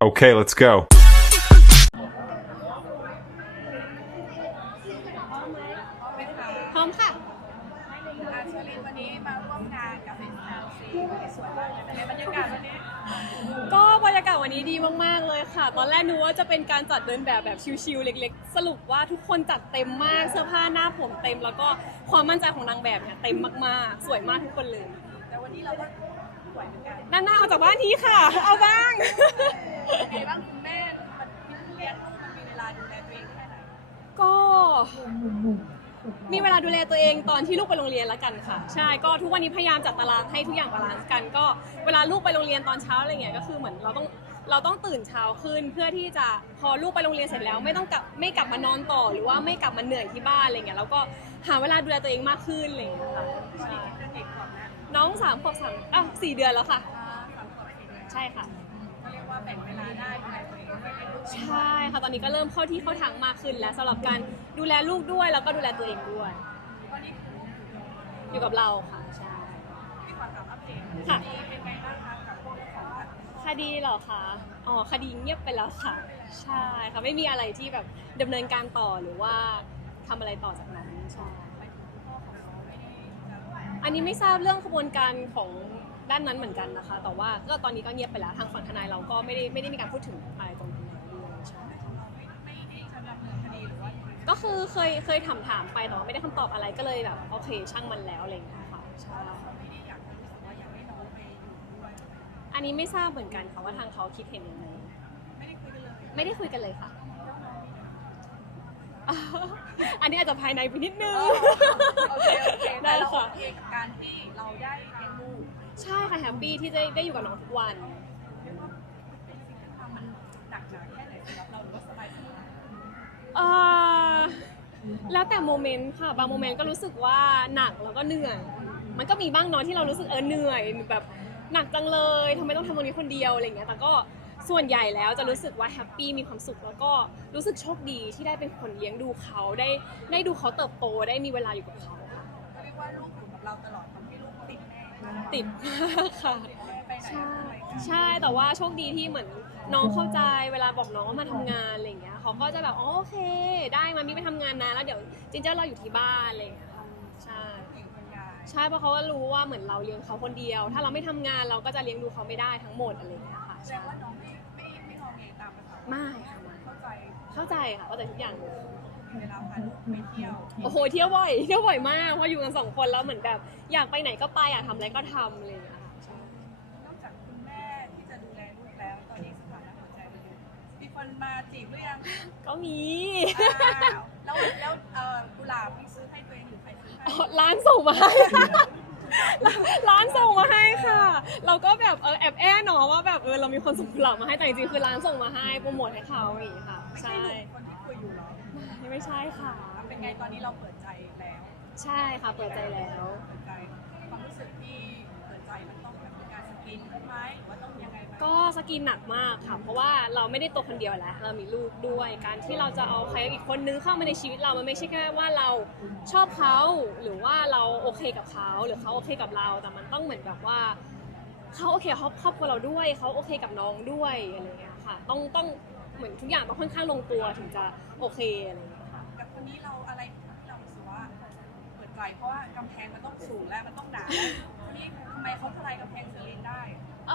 Okay, let's go. พร้อมค่ะอาชลินวันนี้มาร่วมงานกับ SLC สวยมากเลยเป็นไงบรรยากาศวันนี้ก็บรรยากาศวันนี้ดีมาก ๆ เลยค่ะ ตอนแรกนึกว่าจะเป็นการจัดเดินแบบแบบชิลๆเล็ก ๆ สรุปว่าทุกคนจัดเต็มมากเสื้อผ้าหน้าผมเต็ม แล้วก็ความมั่นใจของนางแบบเนี่ยเต็มมากๆ สวยมากทุกคนเลย แต่วันนี้เราก็สวยเหมือนกันด้านหน้าออกจากบ้านทีค่ะ เอาบ้าง เป็นไงบ้างคุณแม่มันเลี้ยงลูกมันมีเวลาดูแลตัวเองแค่ไหนก็มีเวลาดูแลตัวเองตอนที่ลูกไปโรงเรียนแล้วกันค่ะ ใช่ก็ทุกวันนี้พยายามจัดตารางให้ทุกอย่างบาลานซ์กัน ก็เวลาลูกไปโรงเรียนตอนเช้าอะไรเงี้ยก็คือเหมือนเราต้องเราต้องตื่นเช้าขึ้นเพื่อที่จะพอลูกไปโรงเรียนเสร็จแล้ว ไม่ต้องกลับไม่กลับมานอนต่อ หรือว่าไม่กลับมาเหนื่อยที่บ้านอะไรเงี้ยแล้วก็หาเวลาดูแลตัวเองมากขึ้นอะไรเงี้ยค่ะใช่เรื่องเด็กก่อนนะน้องสามขวบสามอะสี่เดือนแล้วค่ะอ่าสามขวบสี่เดือนใช่ค่ะก็เรียกว่า แบ่งเวลาได้ดูแลตัวเองด้วยเป็นลูกใช่ค่ะตอนนี้ก็เริ่มเข้าที่เข้าทางมากขึ้นแล้วสำหรับการดูแลลูกด้วยแล้วก็ดูแลตัวเองด้วย ตอนนี้อยู่กับเราค่ะใช่พี่ขอถามอัปเดตค่ะดีเป็นไงบ้างคะกับพวกของ คดีเหรอคะอ๋อคดีเงียบไปแล้วค่ะ ใช่ค่ะไม่มีอะไรที่แบบดำเนินการต่อหรือว่าทำอะไรต่อจากนั้นใช่พ่อของน้องไม่ได้จะอันนี้ไม่ทราบเรื่องขบวนการของ ด้านนั้นเหมือนกันนะคะ แต่ว่าก็ตอนนี้ก็เงียบไปแล้วทางฝั่งทนายเราก็ไม่ได้ไม่ได้มีการพูดถึงอะไรตรงนั้นแล้วด้วยใช่เราไม่ไม่ได้จะดำเนินคดีหรือว่าก็คือเคยเคยถามถามๆไปแต่ว่าไม่ได้คำตอบอะไรก็เลยแบบโอเคช่างมันแล้วอะไรอย่างเงี้ยค่ะใช่เขาไม่ได้อยากจะรู้สึกว่าอยากให้น้องไปอยู่ด้วยอันนี้ไม่ทราบเหมือนกันค่ะว่าทางเขาคิดเห็นยังไงไม่ได้คุยกันเลยไม่ได้คุยกันเลยค่ะ อันนี้อาจจะภายในไปนิดนึงโอเคโอเคได้แต่เราค่ะโอเคกับการที่เราได้เลี้ยงลูก ใช่ค่ะแฮปปี้ที่ได้ได้อยู่กับน้องทุกวันเรียกว่าเป็นสิ่งที่ทำมันหนักหนาแค่ไหนสำหรับเราหรือว่าสบายสบายเอ่อแล้วแต่โมเมนต์ค่ะบางโมเมนต์ก็รู้สึกว่าหนักแล้วก็เหนื่อย มันก็มีบ้างเนาะที่เรารู้สึกเออเหนื่อยแบบหนักจังเลยทำไมต้องทำตรงนี้คนเดียวอะไรอย่างเงี้ยแต่ก็ส่วนใหญ่แล้วจะรู้สึกว่าแฮปปี้มีความสุขแล้วก็รู้สึกโชคดีที่ได้เป็นคนเลี้ยงดูเขาได้ได้ดูเขาเติบโตได้มีเวลาอยู่กับเขาค่ะก็เรียกว่าลูกอยู่กับเราตลอดทำให้ลูก ติดแม่ติดมากค่ะไปไหนใช่ก็ไปกันใช่แต่ว่าโชคดีที่เหมือนน้องเข้าใจเวลาบอกน้องว่ามาทำงานอะไรอย่างเงี้ยเขาก็จะแบบอ๋อโอเค ได้มามีไปทำงานนะแล้วเดี๋ยวจินเจอร์เราอยู่ที่บ้านอะไรอย่างเงี้ยค่ะใช่อยู่คุณยายใช่เพราะเขาก็รู้ว่าเหมือนเราเลี้ยงเขาคนเดียว ถ้าเราไม่ทำงานเราก็จะเลี้ยงดูเขาไม่ได้ทั้งหมดอะไรอย่างเงี้ยค่ะแสดใช่งว่าน้องไม่ไม่ไม่งอแงตามภาษาไม่ค่ะเข้าใจเข้าใจค่ะเข้าใจทุกอย่างเลย เวลาพาลูกไปเที่ยวโอ้โหเที่ยวบ่อยเที่ยวบ่อยมากเพราะอยู่กันสองคนแล้วเหมือนแบบอยากไปไหนก็ไปอยากทำอะไรก็ทำอะไรอย่างเงี้ยค่ะใช่นอกจากคุณแม่ที่จะดูแลลูกแล้ว ตอนนี้สถานะหัวใจเป็นยังไงมีคนมาจีบหรือยังก็มีอ้าวแล้วแล้วเอ่อกุหลาบพี่ซื้อให้ตัวเองหรือใครซื้อให้อ๋อร้านส่งมาให้ ร้านร้านส่งมาให้ค่ะ เราก็แบบเออแอบแอบเนาะว่าแบบเออเรามีคนส่งกุหลาบมาให้แต่จริงๆคือร้านส่งมาให้โปรโมทให้เขาอย่างงี้ค่ะ ไม่ใช่ใช่คนที่คุยอยู่เหรอ ไม่ใช่ค่ะ เป็นไงตอนนี้เราเปิดใจแล้วใช่ค่ะเปิดใจแล้ว เปิดใจความรู้สึกที่เปิดใจมันต้องแบบมีการสกรีนไหมหรือว่าต้องยังไงไหมก็สกินหนักมากค่ะ เพราะว่าเราไม่ได้ตัวคนเดียวแล้ว เรามีลูกด้วย การที่เราจะเอาใครอีกคนนึงเข้ามาในชีวิตเรา มันไม่ใช่แค่ว่าเราชอบเขาหรือว่าเราโอเคกับเขาหรือเขาโอเคกับเรา แต่มันต้องเหมือนแบบว่าเขาโอเคกับครอบครัวเราด้วย เขาโอเคกับน้องด้วยอะไรอย่างเงี้ยค่ะ ต้องต้องเหมือนทุกอย่างต้องค่อนข้างลงตัวถึงจะโอเคอะไรอย่างเงี้ย ค่ะกับคนนี้เราอะไรที่เรารู้สึกว่าเปิดใจเพราะว่ากำแพงมันต้องสูงและมันต้องหนาแล้วคนนี้ทำไมเขาทลายกำแพงเซอร์ลินได้เอ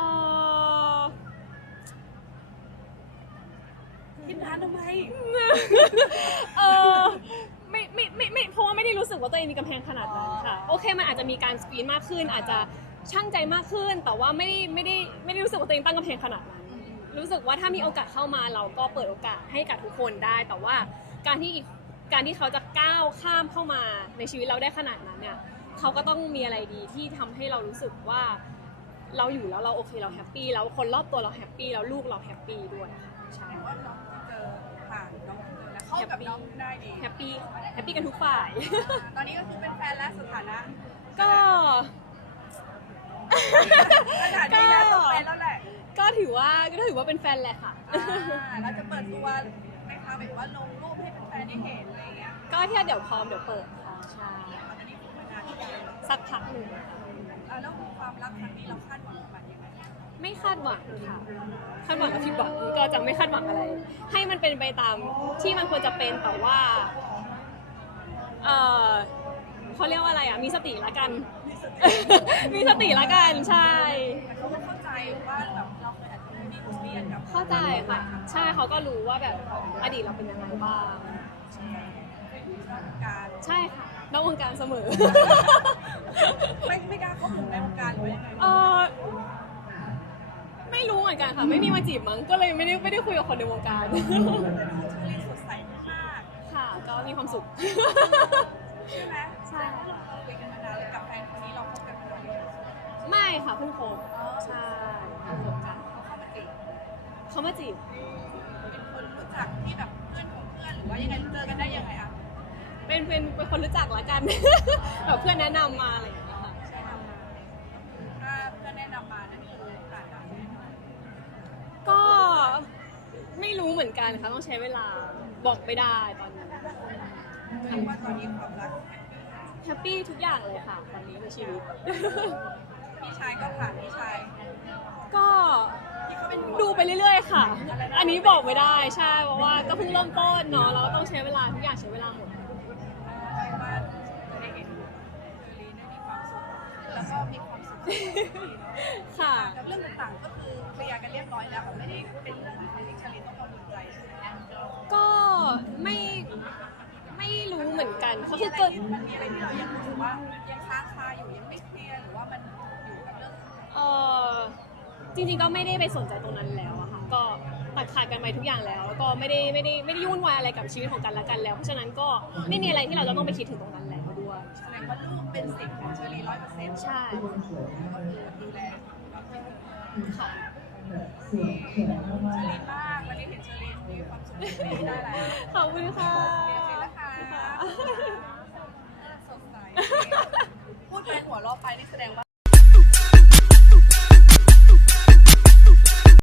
อคิดนานทำไมเออไม่ไม่ไม่ไม่เพราะว่าไม่ได้รู้สึกว่าตัวเองมีกำแพงขนาดนั้นค่ะ โอเคมันอาจจะมีการสกรีนมากขึ้น อาจจะช่างใจมากขึ้น แต่ว่าไม่ได้ไม่ได้ไม่ได้รู้สึกว่าตัวเองตั้งกำแพงขนาดนั้น รู้สึกว่าถ้ามีโอกาสเข้ามาเราก็เปิดโอกาสให้กับทุกคนได้ แต่ว่าการที่อีก การที่เขาจะก้าวข้ามเข้ามาในชีวิตเราได้ขนาดนั้นเนี่ยเขาก็ต้องมีอะไรดีที่ทำให้เรารู้สึกว่าเราอยู่แล้วเราโอเคเราแฮปปี้แล้วคนรอบตัวเราแฮปปี้แล้วลูกเราแฮปปี้ด้วยค่ะใช่แต่ว่าน้องเจอผ่านน้องเจอแล้วเข้ากับน้องได้ดีแฮปปี้แฮปปี้กันทุกฝ่าย ตอนนี้ก็คือเป็นแฟนและสถานะ ก็สถานะแล้วต้องแฟนแล้วแหละก็ถือว่าก็ถือว่าเป็นแฟนแหละค่ะอ่าแล้วจะเปิดตัว แบบว่าลงรูปให้แฟนๆได้เห็นอะไรอย่างเงี้ยก็ที่เดี๋ยวพร้อมเดี๋ยวเปิดค่ะใช่ตอนนี้คุยมานานที่ยังสักพักหนึ่งอ่าแล้วความรักครั้งนี้เราคาดหวังกับมันยังไงไม่คาดหวังค่ะคาดหวังกับผิดหวังก็จะไม่คาดหวังอะไร ให้มันเป็นไปตามที่มันควรจะเป็นแต่ว่าเออเขาเรียกว่าอะไรอะมีสติละกัน มีสติละกันใช่ เขาก็เข้าใจว่าแบบเราเคยอาจจะมีบทเรียนกับเข้าใจค่ะ ใช่เขาก็รู้ว่าแบบอดีตเราเป็นยังไงบ้างการใช่ค่ะนอกวงการเสมอ ไม่ไม่กล้าเข้าถึงในวงการหรือว่ายังไงเออไม่รู้เหมือนกันค่ะไม่มีมาจีบมั้งก็เลยไม่ได้ไม่ได้คุยกับคนในวงการแต่ดูเชอรี่สดใสมากค่ะ ก็มีความสุขใช่ไหมใช่เราคุยกันมานานเลยกับแฟนคนนี้เราคบกันมานานเลยไม่ค่ะเพิ่งคบ ใช่เพิ่งคบกันเขาเข้ามาจีบเขามาจีบเป็นคนรู้จักที่แบบเพื่อนของเพื่อนหรือว่ายังไงเจอกันได้ยังไงอะเป็นเป็นเป็นคนรู้จักละกัน แบบเพื่อนแนะนำมาอะไรอย่างเงี้ยค่ะใช่นำมาถ้าเพื่อนแนะนำมานั่นคือผ่านมาก็ไม่รู้เหมือนกันค่ะต้องใช้เวลาบอกไม่ได้ตอนนี้เรียกว่าตอนนี้ความรักแฮปปี้ทุกอย่างเลยค่ะตอนนี้ในชีวิต พี่ชายก็ผ่านพี่ชายก็ที่เขาเป็นห่วงดูไปเรื่อย ๆ ค่ะ อันนี้บอกไม่ได้ใช่เพราะว่าก็เพิ่งเริ่มต้นเนาะเราก็ต้องใช้เวลาทุกอย่างใช้เวลาหมดคิดว่าจะได้เห็นเชอรีได้มีความสุขแล้วก็มีความสุขค่ะ กับเรื่องต่างๆก็คือเคลียร์กันเรียบร้อยแล้วค่ะไม่ได้เป็นเรื่องที่เชอรีต้องกังวลใจใช่ไหมก็ไม่ไม่รู้เหมือนกันเขามีคืออะไรเกิดที่มันมีอะไรที่เรายังรู้สึกว่ายังค้างคาอยู่ยังไม่เคลียร์หรือว่ามันอยู่กับเรื่อง เออจริงๆก็ไม่ได้ไปสนใจตรงนั้นแล้วอะค่ะก็ตัดขาดกันไปทุกอย่างแล้วแล้วก็ไม่ได้ไม่ได้ไม่ได้ยุ่งวายอะไรกับชีวิตของกันและกันแล้ว เพราะฉะนั้นก็ไม่มีอะไรที่เราจะต้องไปคิดถึงตรงนั้นแล้วด้วยแสดงว่าลูกเป็นสิทธิ์ของเชอรีร้อยเปอร์เซ็นต์ใช่ก็คือดูแลความคิดถึงค่ะเชอรีมากวันนี้เห็นเชอรีมีความสุขไม่ได้แล้วขอบคุณค่ะเสียแล้วค่ะสดใสพูดไปหัวเราะไปนี่แสดงว่า